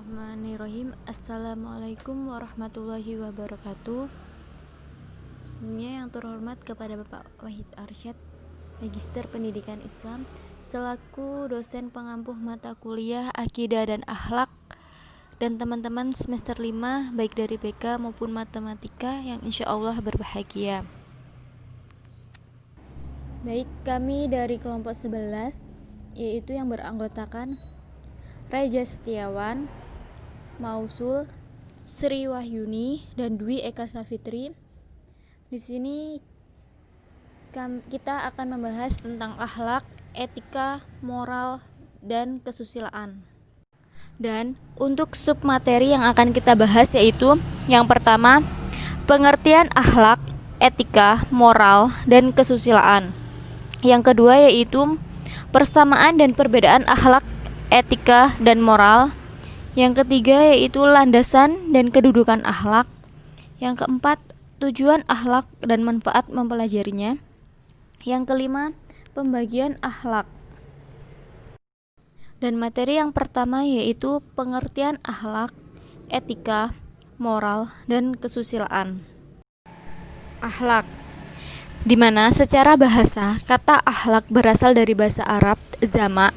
Bismillahirrahmanirrahim. Assalamualaikum warahmatullahi wabarakatuh. Sebelumnya yang terhormat kepada Bapak Wahid Arsyad, Magister Pendidikan Islam, selaku dosen pengampuh mata kuliah Akidah dan Akhlak, dan teman-teman semester 5 baik dari BK maupun Matematika yang insya Allah berbahagia. Baik, kami dari kelompok 11, yaitu yang beranggotakan Reja Setiawan, Mausul, Sri Wahyuni, dan Dwi Eka Safitri. Di sini kita akan membahas tentang akhlak, etika, moral, dan kesusilaan. Dan untuk submateri yang akan kita bahas yaitu yang pertama, pengertian akhlak, etika, moral, dan kesusilaan. Yang kedua yaitu persamaan dan perbedaan akhlak, etika, dan moral. Yang ketiga yaitu landasan dan kedudukan akhlak. Yang keempat, tujuan akhlak dan manfaat mempelajarinya. Yang kelima, pembagian akhlak. Dan materi yang pertama yaitu pengertian akhlak, etika, moral, dan kesusilaan. Akhlak, di mana secara bahasa kata akhlak berasal dari bahasa Arab zama,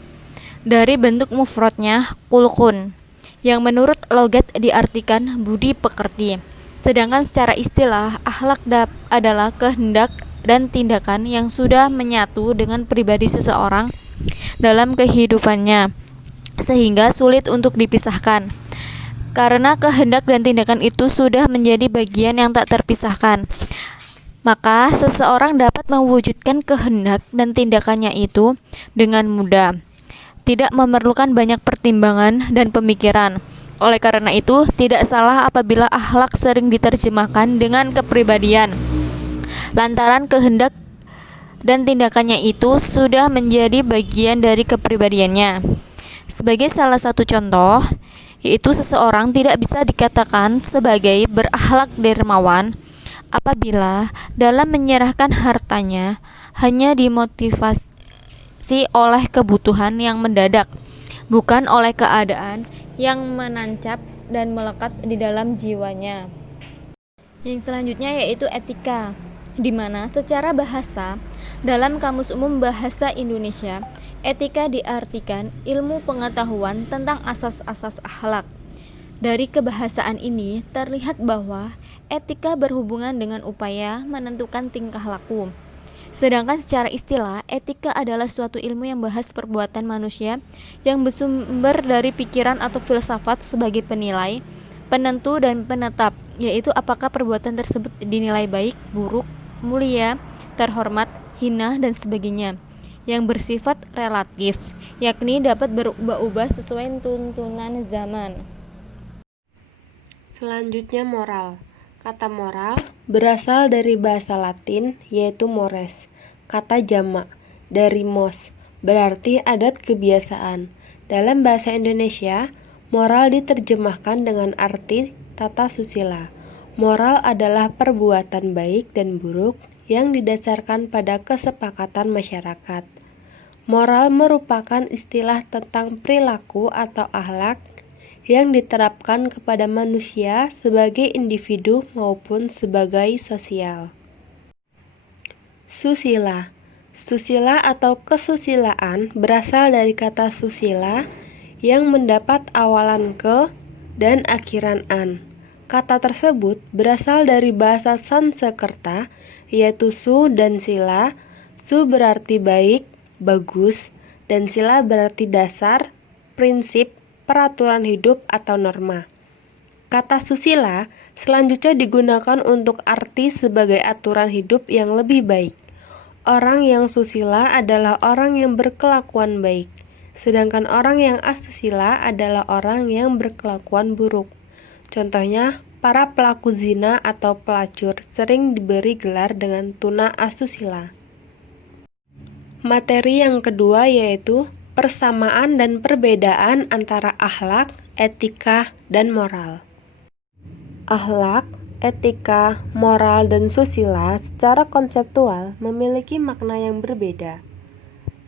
dari bentuk mufradnya kulkun, yang menurut logat diartikan budi pekerti. Sedangkan secara istilah, akhlak adalah kehendak dan tindakan yang sudah menyatu dengan pribadi seseorang dalam kehidupannya, sehingga sulit untuk dipisahkan. Karena kehendak dan tindakan itu sudah menjadi bagian yang tak terpisahkan, maka seseorang dapat mewujudkan kehendak dan tindakannya itu dengan mudah, tidak memerlukan banyak pertimbangan dan pemikiran. Oleh karena itu, tidak salah apabila akhlak sering diterjemahkan dengan kepribadian, lantaran kehendak dan tindakannya itu sudah menjadi bagian dari kepribadiannya. Sebagai salah satu contoh, yaitu seseorang tidak bisa dikatakan sebagai berakhlak dermawan apabila dalam menyerahkan hartanya hanya dimotivasi oleh kebutuhan yang mendadak, bukan oleh keadaan yang menancap dan melekat di dalam jiwanya. Yang selanjutnya yaitu etika, di mana secara bahasa dalam Kamus Umum Bahasa Indonesia, etika diartikan ilmu pengetahuan tentang asas-asas akhlak. Dari kebahasaan ini terlihat bahwa etika berhubungan dengan upaya menentukan tingkah laku. Sedangkan secara istilah, etika adalah suatu ilmu yang bahas perbuatan manusia yang bersumber dari pikiran atau filsafat sebagai penilai, penentu, dan penetap, yaitu apakah perbuatan tersebut dinilai baik, buruk, mulia, terhormat, hina, dan sebagainya, yang bersifat relatif, yakni dapat berubah-ubah sesuai tuntunan zaman. Selanjutnya moral. Kata moral berasal dari bahasa Latin yaitu mores, kata jamak dari mos, berarti adat kebiasaan. Dalam bahasa Indonesia, moral diterjemahkan dengan arti tata susila. Moral adalah perbuatan baik dan buruk yang didasarkan pada kesepakatan masyarakat. Moral merupakan istilah tentang perilaku atau akhlak yang diterapkan kepada manusia sebagai individu maupun sebagai sosial. Susila. Susila atau kesusilaan berasal dari kata susila yang mendapat awalan ke dan akhiran an. Kata tersebut berasal dari bahasa Sanskerta yaitu su dan sila. Su berarti baik, bagus, dan sila berarti dasar, prinsip, peraturan hidup atau norma. Kata susila selanjutnya digunakan untuk arti sebagai aturan hidup yang lebih baik. Orang yang susila adalah orang yang berkelakuan baik, sedangkan orang yang asusila adalah orang yang berkelakuan buruk. Contohnya, para pelaku zina atau pelacur sering diberi gelar dengan tuna asusila. Materi yang kedua yaitu persamaan dan perbedaan antara akhlak, etika, dan moral. Akhlak, etika, moral, dan susila secara konseptual memiliki makna yang berbeda.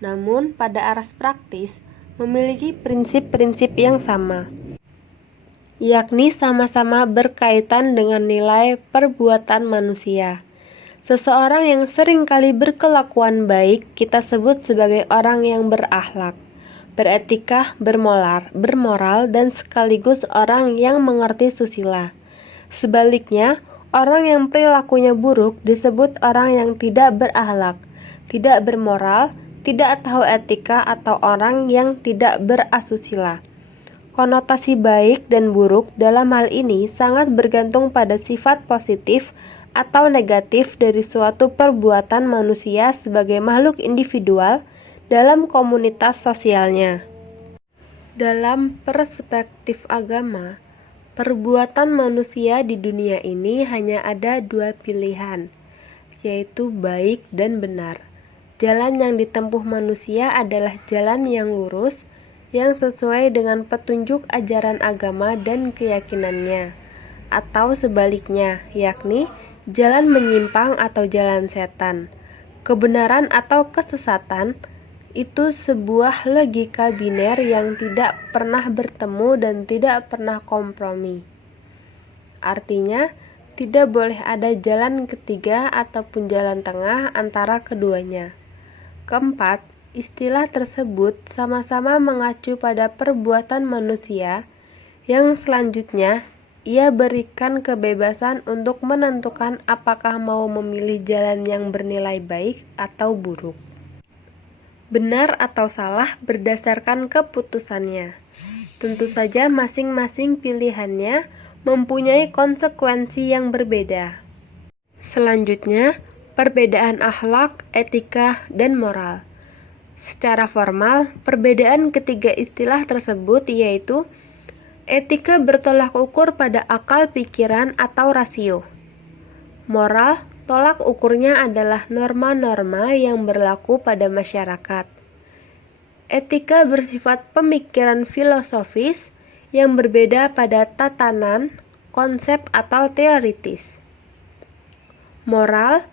Namun pada aras praktis memiliki prinsip-prinsip yang sama. yakni sama-sama berkaitan dengan nilai perbuatan manusia. Seseorang yang seringkali berkelakuan baik kita sebut sebagai orang yang berakhlak, beretika, bermoral, dan sekaligus orang yang mengerti susila. Sebaliknya, orang yang perilakunya buruk disebut orang yang tidak berakhlak, tidak bermoral, tidak tahu etika, atau orang yang tidak berasusila. Konotasi baik dan buruk dalam hal ini sangat bergantung pada sifat positif atau negatif dari suatu perbuatan manusia sebagai makhluk individual dalam komunitas sosialnya. Dalam perspektif agama, perbuatan manusia di dunia ini hanya ada dua pilihan, yaitu baik dan benar. Jalan yang ditempuh manusia adalah jalan yang lurus, yang sesuai dengan petunjuk ajaran agama dan keyakinannya, atau sebaliknya, yakni jalan menyimpang atau jalan setan. Kebenaran atau kesesatan itu sebuah logika biner yang tidak pernah bertemu dan tidak pernah kompromi. Artinya, tidak boleh ada jalan ketiga ataupun jalan tengah antara keduanya. Keempat, istilah tersebut sama-sama mengacu pada perbuatan manusia yang selanjutnya ia berikan kebebasan untuk menentukan apakah mau memilih jalan yang bernilai baik atau buruk, benar atau salah berdasarkan keputusannya. Tentu saja masing-masing pilihannya mempunyai konsekuensi yang berbeda. Selanjutnya, perbedaan akhlak, etika, dan moral. Secara formal, perbedaan ketiga istilah tersebut yaitu etika bertolak ukur pada akal pikiran atau rasio. Moral, tolak ukurnya adalah norma-norma yang berlaku pada masyarakat. Etika bersifat pemikiran filosofis yang berbeda pada tatanan, konsep, atau teoritis. Moral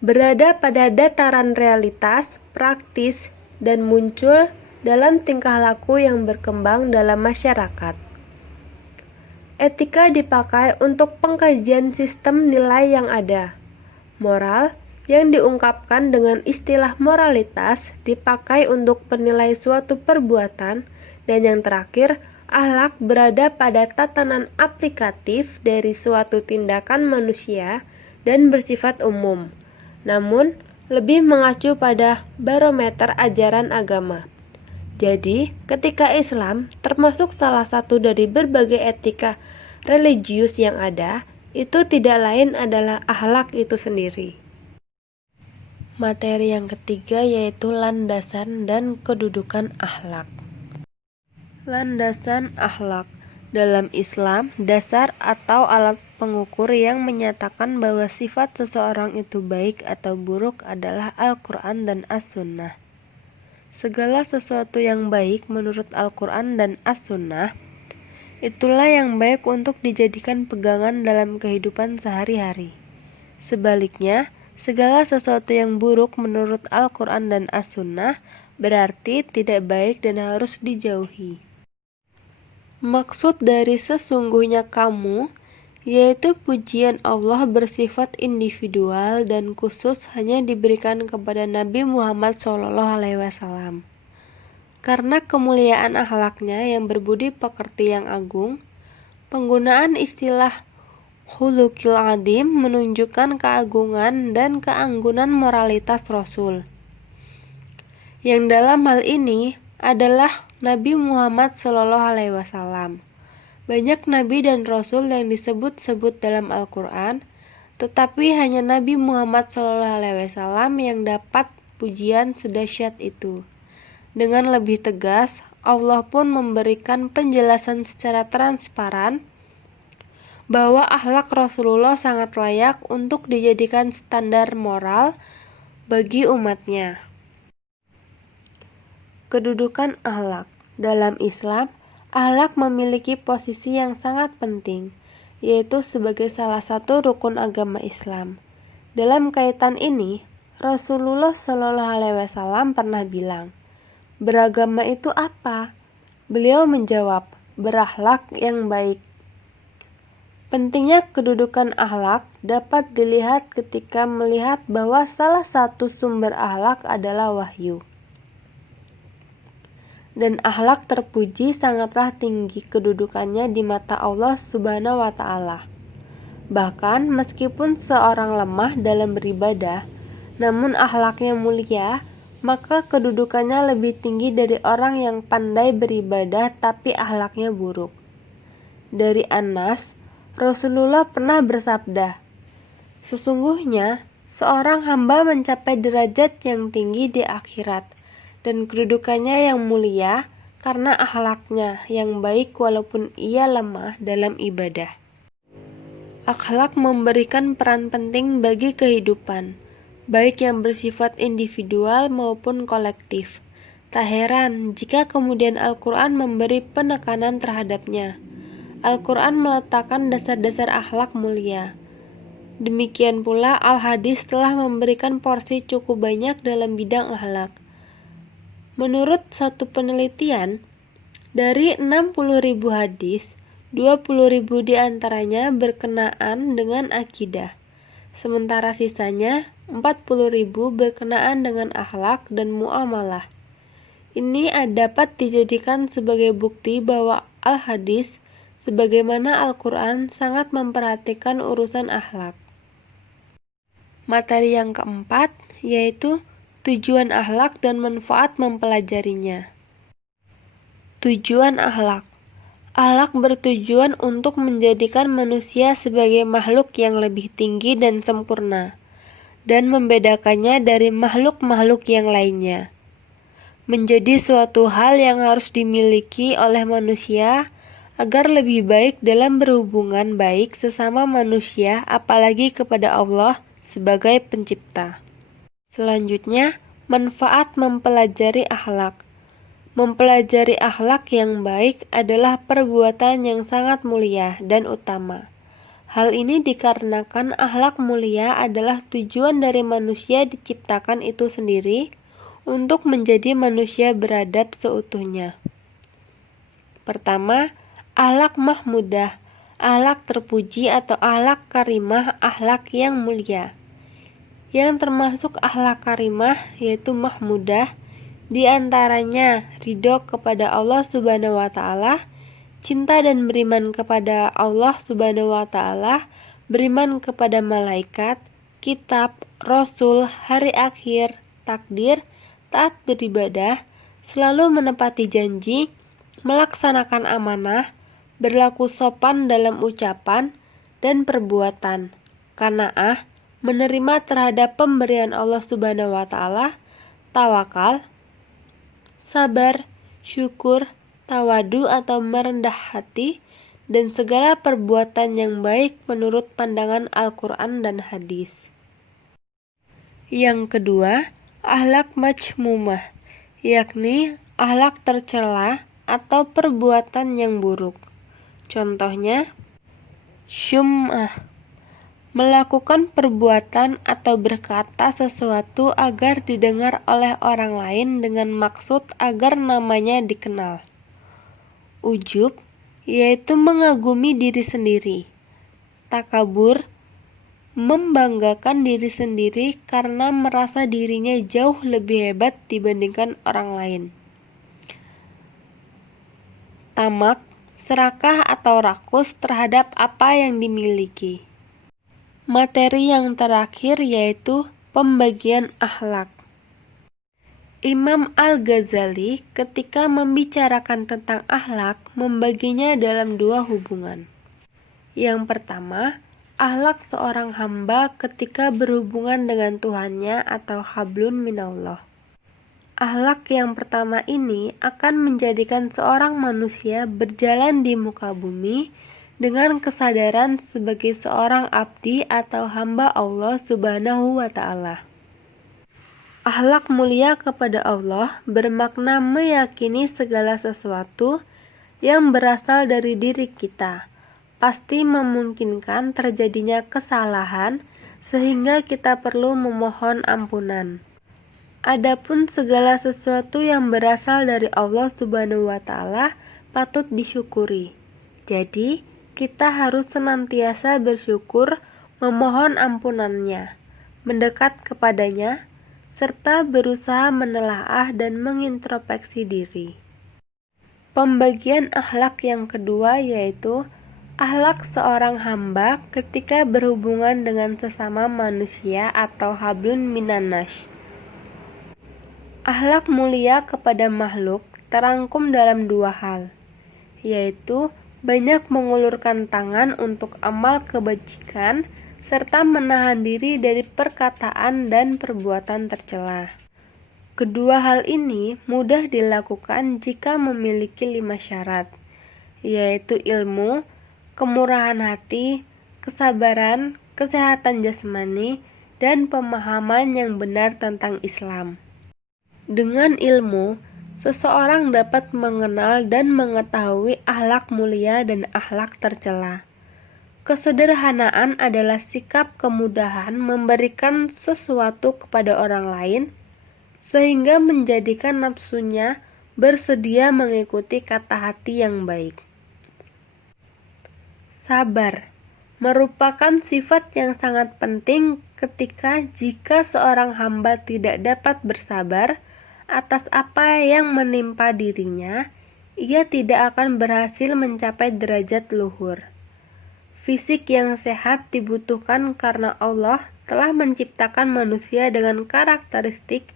berada pada dataran realitas, praktis, dan muncul dalam tingkah laku yang berkembang dalam masyarakat. Etika dipakai untuk pengkajian sistem nilai yang ada. Moral yang diungkapkan dengan istilah moralitas dipakai untuk penilai suatu perbuatan, dan yang terakhir, akhlak berada pada tatanan aplikatif dari suatu tindakan manusia dan bersifat umum, namun lebih mengacu pada barometer ajaran agama. Jadi, ketika Islam termasuk salah satu dari berbagai etika religius yang ada, itu tidak lain adalah akhlak itu sendiri. Materi yang ketiga yaitu landasan dan kedudukan akhlak. Landasan akhlak. Dalam Islam, dasar atau alat pengukur yang menyatakan bahwa sifat seseorang itu baik atau buruk adalah Al-Quran dan As-Sunnah. Segala sesuatu yang baik menurut Al-Quran dan As-Sunnah, itulah yang baik untuk dijadikan pegangan dalam kehidupan sehari-hari. Sebaliknya, segala sesuatu yang buruk menurut Al-Quran dan As-Sunnah berarti tidak baik dan harus dijauhi. Maksud dari sesungguhnya kamu, yaitu pujian Allah bersifat individual dan khusus hanya diberikan kepada Nabi Muhammad SAW. Karena kemuliaan akhlaknya yang berbudi pekerti yang agung, penggunaan istilah khuluqil adim menunjukkan keagungan dan keanggunan moralitas Rasul, yang dalam hal ini adalah Nabi Muhammad SAW. Banyak nabi dan rasul yang disebut-sebut dalam Al-Quran, tetapi hanya Nabi Muhammad SAW yang dapat pujian sedahsyat itu. Dengan lebih tegas, Allah pun memberikan penjelasan secara transparan bahwa akhlak Rasulullah sangat layak untuk dijadikan standar moral bagi umatnya. Kedudukan akhlak. Dalam Islam, akhlak memiliki posisi yang sangat penting, yaitu sebagai salah satu rukun agama Islam. Dalam kaitan ini, Rasulullah SAW pernah bilang, "Beragama itu apa?" Beliau menjawab, "Berakhlak yang baik." Pentingnya kedudukan akhlak dapat dilihat ketika melihat bahwa salah satu sumber akhlak adalah wahyu. Dan akhlak terpuji sangatlah tinggi kedudukannya di mata Allah Subhanahu wa Ta'ala. Bahkan meskipun seorang lemah dalam beribadah, namun akhlaknya mulia, maka kedudukannya lebih tinggi dari orang yang pandai beribadah tapi akhlaknya buruk. Dari Anas, Rasulullah pernah bersabda, "Sesungguhnya seorang hamba mencapai derajat yang tinggi di akhirat dan kedudukannya yang mulia karena akhlaknya yang baik walaupun ia lemah dalam ibadah." Akhlak memberikan peran penting bagi kehidupan, baik yang bersifat individual maupun kolektif. Tak heran jika kemudian Al-Quran memberi penekanan terhadapnya. Al-Quran meletakkan dasar-dasar akhlak mulia. Demikian pula Al-Hadis telah memberikan porsi cukup banyak dalam bidang akhlak. Menurut satu penelitian, dari 60.000 hadis, 20.000 diantaranya berkenaan dengan akidah, sementara sisanya 40.000 berkenaan dengan akhlak dan muamalah. Ini dapat dijadikan sebagai bukti bahwa Al-Hadis, sebagaimana Al-Quran, sangat memperhatikan urusan akhlak. Materi yang keempat, yaitu tujuan akhlak dan manfaat mempelajarinya. Tujuan akhlak. Akhlak bertujuan untuk menjadikan manusia sebagai makhluk yang lebih tinggi dan sempurna, dan membedakannya dari makhluk-makhluk yang lainnya. Menjadi suatu hal yang harus dimiliki oleh manusia agar lebih baik dalam berhubungan baik sesama manusia, apalagi kepada Allah sebagai pencipta. Selanjutnya, manfaat mempelajari akhlak. Mempelajari akhlak yang baik adalah perbuatan yang sangat mulia dan utama. Hal ini dikarenakan akhlak mulia adalah tujuan dari manusia diciptakan itu sendiri untuk menjadi manusia beradab seutuhnya. Pertama, akhlak mahmudah, akhlak terpuji atau akhlak karimah, akhlak yang mulia. Yang termasuk akhlak karimah yaitu mahmudah, di antaranya ridho kepada Allah Subhanahu wa Ta'ala, cinta dan beriman kepada Allah Subhanahu wa Ta'ala, beriman kepada malaikat, kitab, rasul, hari akhir, takdir, taat beribadah, selalu menepati janji, melaksanakan amanah, berlaku sopan dalam ucapan dan perbuatan, qanaah, menerima terhadap pemberian Allah Subhanahu wa Ta'ala, tawakal, sabar, syukur, tawadu atau merendah hati, dan segala perbuatan yang baik menurut pandangan Al-Quran dan hadis. Yang kedua, akhlak majmumah, yakni akhlak tercela atau perbuatan yang buruk. Contohnya, syum'ah, melakukan perbuatan atau berkata sesuatu agar didengar oleh orang lain dengan maksud agar namanya dikenal. Ujub, yaitu mengagumi diri sendiri. Takabur, membanggakan diri sendiri karena merasa dirinya jauh lebih hebat dibandingkan orang lain. Tamak, serakah atau rakus terhadap apa yang dimiliki. Materi yang terakhir yaitu pembagian akhlak. Imam Al-Ghazali ketika membicarakan tentang akhlak membaginya dalam dua hubungan. Yang pertama, akhlak seorang hamba ketika berhubungan dengan Tuhannya atau hablun minallah. Akhlak yang pertama ini akan menjadikan seorang manusia berjalan di muka bumi dengan kesadaran sebagai seorang abdi atau hamba Allah Subhanahu wa Ta'ala. Akhlak mulia kepada Allah bermakna meyakini segala sesuatu yang berasal dari diri kita pasti memungkinkan terjadinya kesalahan sehingga kita perlu memohon ampunan. Adapun segala sesuatu yang berasal dari Allah Subhanahu wa Ta'ala patut disyukuri. Jadi, kita harus senantiasa bersyukur, memohon ampunannya, mendekat kepadanya, serta berusaha menelaah dan mengintrospeksi diri. Pembagian akhlak yang kedua yaitu akhlak seorang hamba ketika berhubungan dengan sesama manusia atau hablun minannas. Akhlak mulia kepada makhluk terangkum dalam dua hal, yaitu banyak mengulurkan tangan untuk amal kebajikan serta menahan diri dari perkataan dan perbuatan tercela. Kedua hal ini mudah dilakukan jika memiliki 5 syarat, yaitu ilmu, kemurahan hati, kesabaran, kesehatan jasmani, dan pemahaman yang benar tentang Islam. Dengan ilmu, seseorang dapat mengenal dan mengetahui akhlak mulia dan akhlak tercela. Kesederhanaan adalah sikap kemudahan memberikan sesuatu kepada orang lain, sehingga menjadikan nafsunya bersedia mengikuti kata hati yang baik. Sabar merupakan sifat yang sangat penting jika seorang hamba tidak dapat bersabar atas apa yang menimpa dirinya, ia tidak akan berhasil mencapai derajat luhur. Fisik yang sehat dibutuhkan karena Allah telah menciptakan manusia dengan karakteristik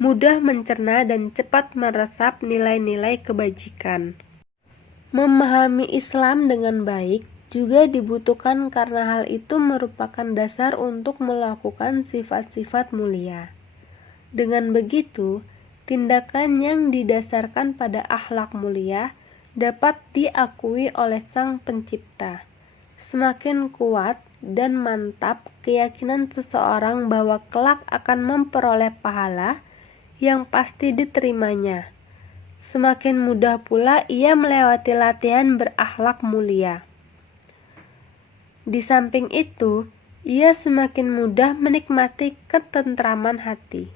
mudah mencerna dan cepat meresap nilai-nilai kebajikan. Memahami Islam dengan baik juga dibutuhkan karena hal itu merupakan dasar untuk melakukan sifat-sifat mulia. Dengan begitu, tindakan yang didasarkan pada akhlak mulia dapat diakui oleh Sang Pencipta. Semakin kuat dan mantap keyakinan seseorang bahwa kelak akan memperoleh pahala yang pasti diterimanya, semakin mudah pula ia melewati latihan berakhlak mulia. Di samping itu, ia semakin mudah menikmati ketentraman hati.